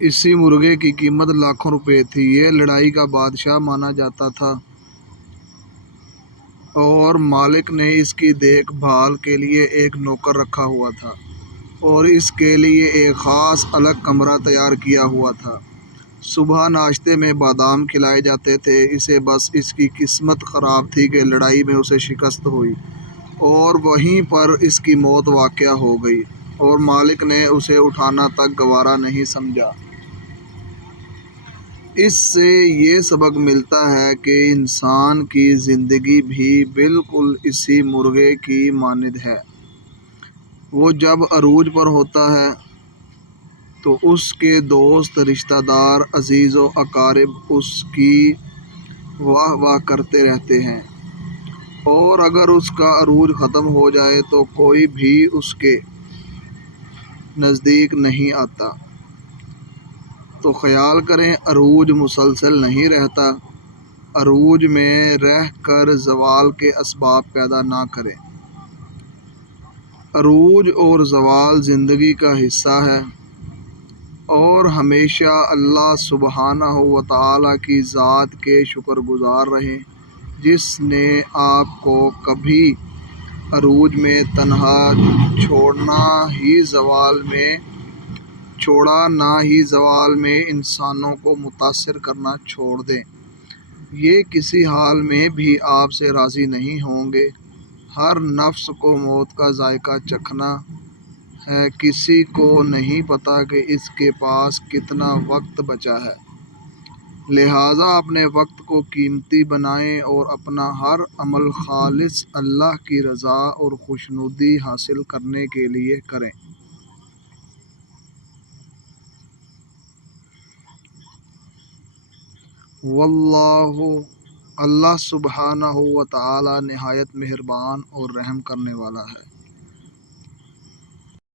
اسی مرغے کی قیمت لاکھوں روپے تھی۔ یہ لڑائی کا بادشاہ مانا جاتا تھا اور مالک نے اس کی دیکھ بھال کے لیے ایک نوکر رکھا ہوا تھا اور اس کے لیے ایک خاص الگ کمرہ تیار کیا ہوا تھا۔ صبح ناشتے میں بادام کھلائے جاتے تھے۔ اسے بس اس کی قسمت خراب تھی کہ لڑائی میں اسے شکست ہوئی اور وہیں پر اس کی موت واقع ہو گئی اور مالک نے اسے اٹھانا تک گوارا نہیں سمجھا۔ اس سے یہ سبق ملتا ہے کہ انسان کی زندگی بھی بالکل اسی مرغے کی مانند ہے۔ وہ جب عروج پر ہوتا ہے تو اس کے دوست، رشتہ دار، عزیز و اقارب اس کی واہ واہ کرتے رہتے ہیں اور اگر اس کا عروج ختم ہو جائے تو کوئی بھی اس کے نزدیک نہیں آتا۔ تو خیال کریں، عروج مسلسل نہیں رہتا۔ عروج میں رہ کر زوال کے اسباب پیدا نہ کریں۔ عروج اور زوال زندگی کا حصہ ہے اور ہمیشہ اللہ سبحانہ و تعالیٰ کی ذات کے شکر گزار رہیں جس نے آپ کو کبھی عروج میں تنہا چھوڑا نہ ہی زوال میں انسانوں کو متاثر کرنا چھوڑ دیں۔ یہ کسی حال میں بھی آپ سے راضی نہیں ہوں گے۔ ہر نفس کو موت کا ذائقہ چکھنا ہے۔ کسی کو نہیں پتہ کہ اس کے پاس کتنا وقت بچا ہے۔ لہٰذا اپنے وقت کو قیمتی بنائیں اور اپنا ہر عمل خالص اللہ کی رضا اور خوشنودی حاصل کرنے کے لیے کریں۔ اللہ سبحانہ و تعالیٰ نہایت مہربان اور رحم کرنے والا ہے۔